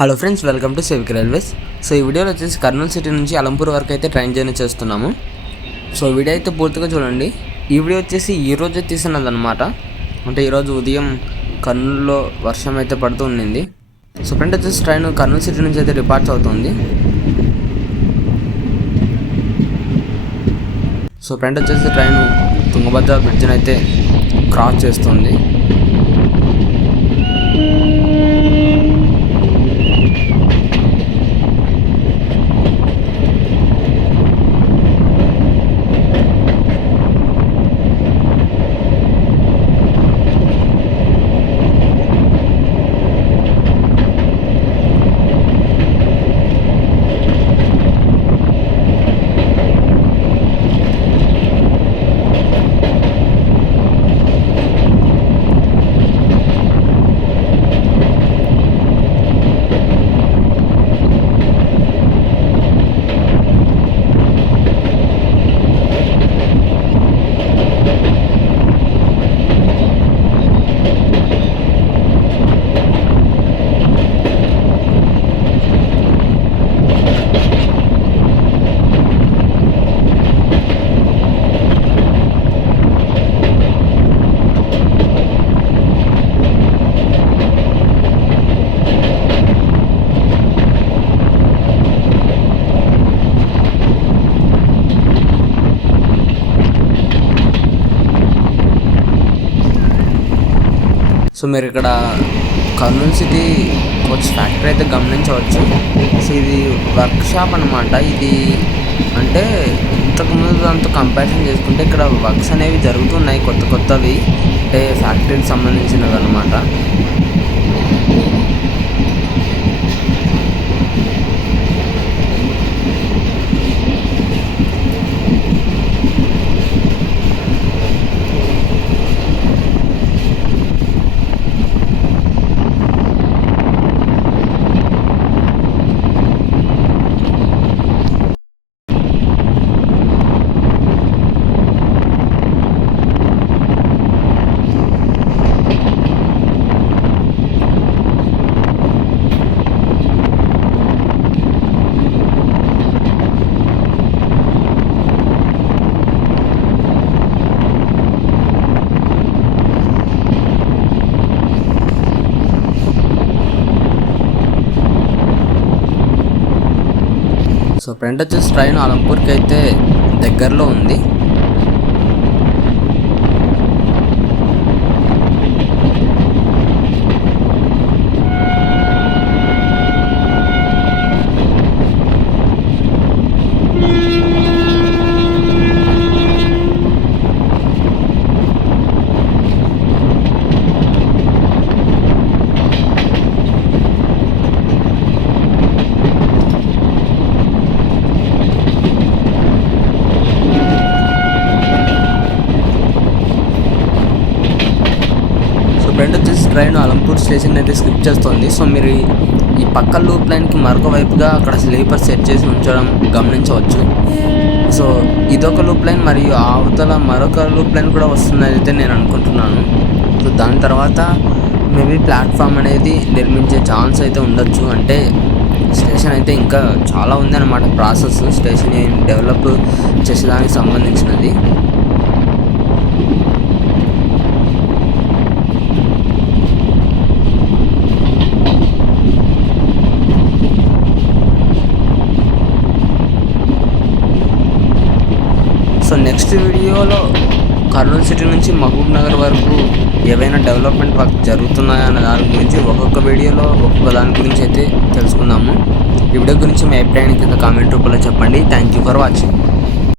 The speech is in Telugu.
Hello friends welcome to civic railways so ఈ వీడియోలో వచ్చేసి కర్నూలు సిటీ నుంచి అలంపూర్ వరకు అయితే ట్రైన్ జర్నీ చేస్తున్నాము. సో వీడియో అయితే పూర్తిగా చూడండి. ఈ వీడియో వచ్చేసి ఈ రోజే తీసినది అనమాట అంటే ఈరోజు ఉదయం కర్నూలులో వర్షం అయితే పడుతూ ఉండింది. సో ఫ్రెండ్ వచ్చేసి ట్రైన్ కర్నూలు సిటీ నుంచి అయితే డిపార్చ్ అవుతుంది. సో ఫ్రెండ్ వచ్చేసి ట్రైన్ తుంగభద్ర బ్రిడ్జ్ని అయితే క్రాస్ చేస్తుంది. సో మీరు ఇక్కడ కర్నూలు సిటీ కోచ్ ఫ్యాక్టరీ అయితే గమనించవచ్చు. సో ఇది వర్క్ షాప్ అనమాట ఇది అంటే ఇంతకు ముందు దాంతో కంపారిజన్ చేసుకుంటే ఇక్కడ వర్క్స్ అనేవి జరుగుతున్నాయి కొత్త కొత్తవి. అంటే ఫ్యాక్టరీకి సంబంధించినవి అనమాట సో ఫ్రంట్ వచ్చేసి ట్రైన్ అలంపూర్కి అయితే దగ్గరలో ఉంది సో ఫ్రెండ్ వచ్చేసి ట్రైన్ అలంపూర్ స్టేషన్ అయితే స్కిప్ చేస్తుంది. సో మీరు ఈ- పక్క లూప్ లైన్కి మరొక వైపుగా అక్కడ స్లీపర్ సెట్ చేసి ఉంచడం గమనించవచ్చు. సో ఇదొక లూప్ లైన్ మరియు అవతల మరొక లూప్ లైన్ కూడా వస్తుందని అయితే నేను అనుకుంటున్నాను. సో దాని తర్వాత మేబీ ప్లాట్ఫామ్ అనేది నిర్మించే ఛాన్స్ అయితే ఉండొచ్చు. అంటే స్టేషన్ అయితే ఇంకా చాలా ఉంది అనమాట ప్రాసెస్. స్టేషన్ డెవలప్ చేసేదానికి సంబంధించినది సో నెక్స్ట్ వీడియోలో కర్నూలు సిటీ నుంచి మహబూబ్ నగర్ వరకు ఏవైనా డెవలప్మెంట్ వర్క్ జరుగుతున్నాయా అన్న దాని గురించి ఒక్కొక్క వీడియోలో ఒక్కొక్క దాని గురించి అయితే తెలుసుకుందాము. ఈ వీడియో గురించి మీ అభిప్రాయాన్ని కింద కామెంట్ రూపంలో చెప్పండి. Thank you for watching